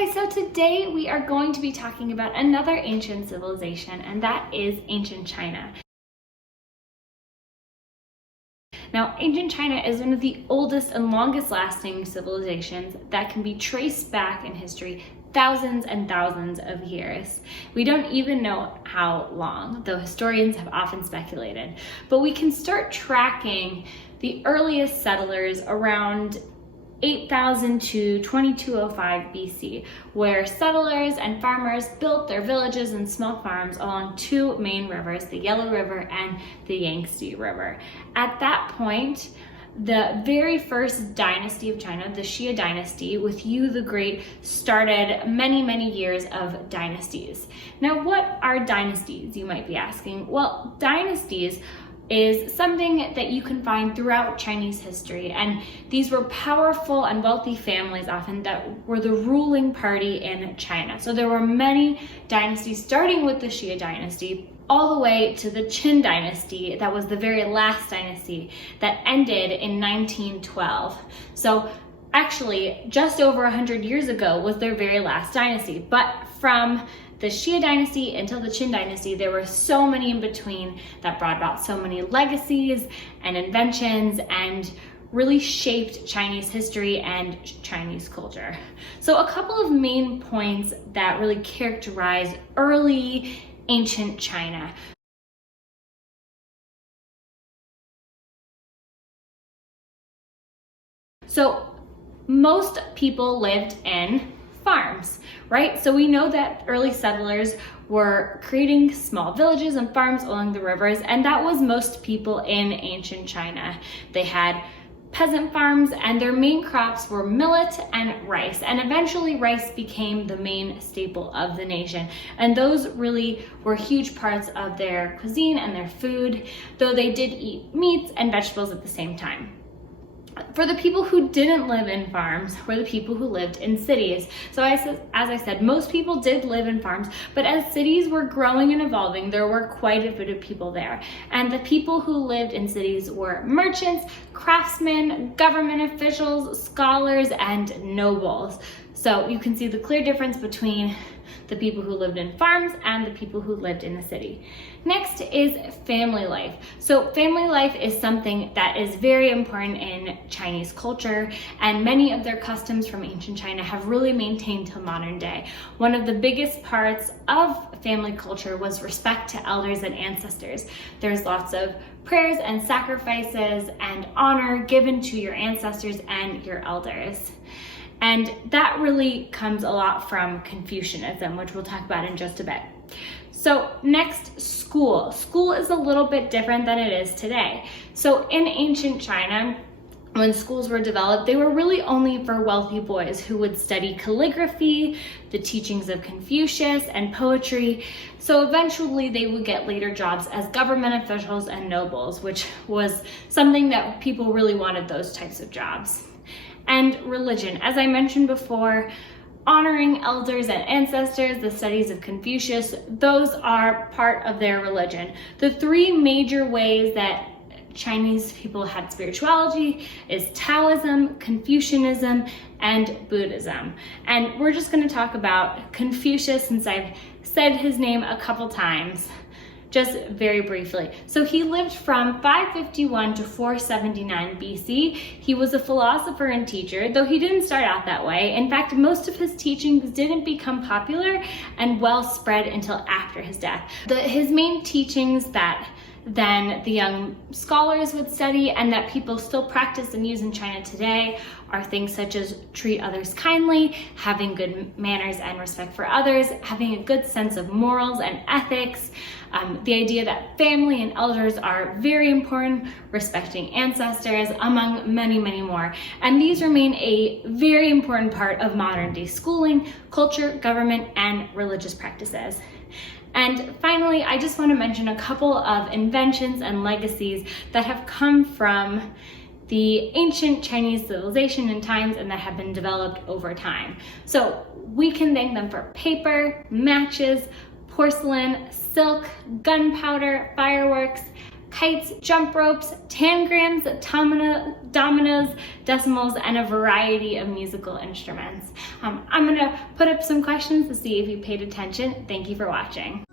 Hi, so today we are going to be talking about another ancient civilization, and that is ancient China. Now, ancient China is one of the oldest and longest lasting civilizations that can be traced back in history thousands and thousands of years. We don't even know how long, though historians have often speculated, but we can start tracking the earliest settlers around 8,000 to 2205 BC, where settlers and farmers built their villages and small farms along two main rivers, the Yellow River and the Yangtze River. At that point, the very first dynasty of China, the Xia dynasty, with Yu the Great, started many years of dynasties. Now, what are dynasties, you might be asking? Well, dynasties is something that you can find throughout Chinese history, and these were powerful and wealthy families often that were the ruling party in China. So there were many dynasties, starting with the Xia dynasty all the way to the Qin dynasty. That was the very last dynasty that ended in 1912. So actually just over 100 years ago was their very last dynasty, but from the Xia dynasty until the Qin dynasty, there were so many in between that brought about so many legacies and inventions and really shaped Chinese history and Chinese culture. So a couple of main points that really characterize early ancient China. So most people lived in farms, right? So we know that early settlers were creating small villages and farms along the rivers, and that was most people in ancient China. They had peasant farms, and their main crops were millet and rice, and eventually rice became the main staple of the nation, and those really were huge parts of their cuisine and their food, though they did eat meats and vegetables at the same time. For the people who didn't live in farms were the people who lived in cities. So as I said, most people did live in farms, but as cities were growing and evolving, there were quite a bit of people there. And the people who lived in cities were merchants, craftsmen, government officials, scholars, and nobles. So you can see the clear difference between the people who lived in farms and the people who lived in the city. Next is family life. So family life is something that is very important in Chinese culture, and many of their customs from ancient China have really maintained till modern day. One of the biggest parts of family culture was respect to elders and ancestors. There's lots of prayers and sacrifices and honor given to your ancestors and your elders. And that really comes a lot from Confucianism, which we'll talk about in just a bit. So next, school. School is a little bit different than it is today. So in ancient China, when schools were developed, they were really only for wealthy boys who would study calligraphy, the teachings of Confucius, and poetry. So eventually they would get later jobs as government officials and nobles, which was something that people really wanted, those types of jobs. And religion, as I mentioned before, honoring elders and ancestors, the studies of Confucius, those are part of their religion. The three major ways that Chinese people had spirituality is Taoism, Confucianism, and Buddhism. And we're just going to talk about Confucius, since I've said his name a couple times, just very briefly. So he lived from 551 to 479 BC. He was a philosopher and teacher, though he didn't start out that way. In fact, most of his teachings didn't become popular and well spread until after his death. His main teachings that then the young scholars would study and that people still practice and use in China today are things such as treat others kindly, having good manners and respect for others, having a good sense of morals and ethics, the idea that family and elders are very important, respecting ancestors, among many more. And these remain a very important part of modern day schooling, culture, government, and religious practices. And finally, I just want to mention a couple of inventions and legacies that have come from the ancient Chinese civilization and times and that have been developed over time. So we can thank them for paper, matches, porcelain, silk, gunpowder, fireworks, kites, jump ropes, tangrams, dominoes, decimals, and a variety of musical instruments. I'm gonna put up some questions to see if you paid attention. Thank you for watching.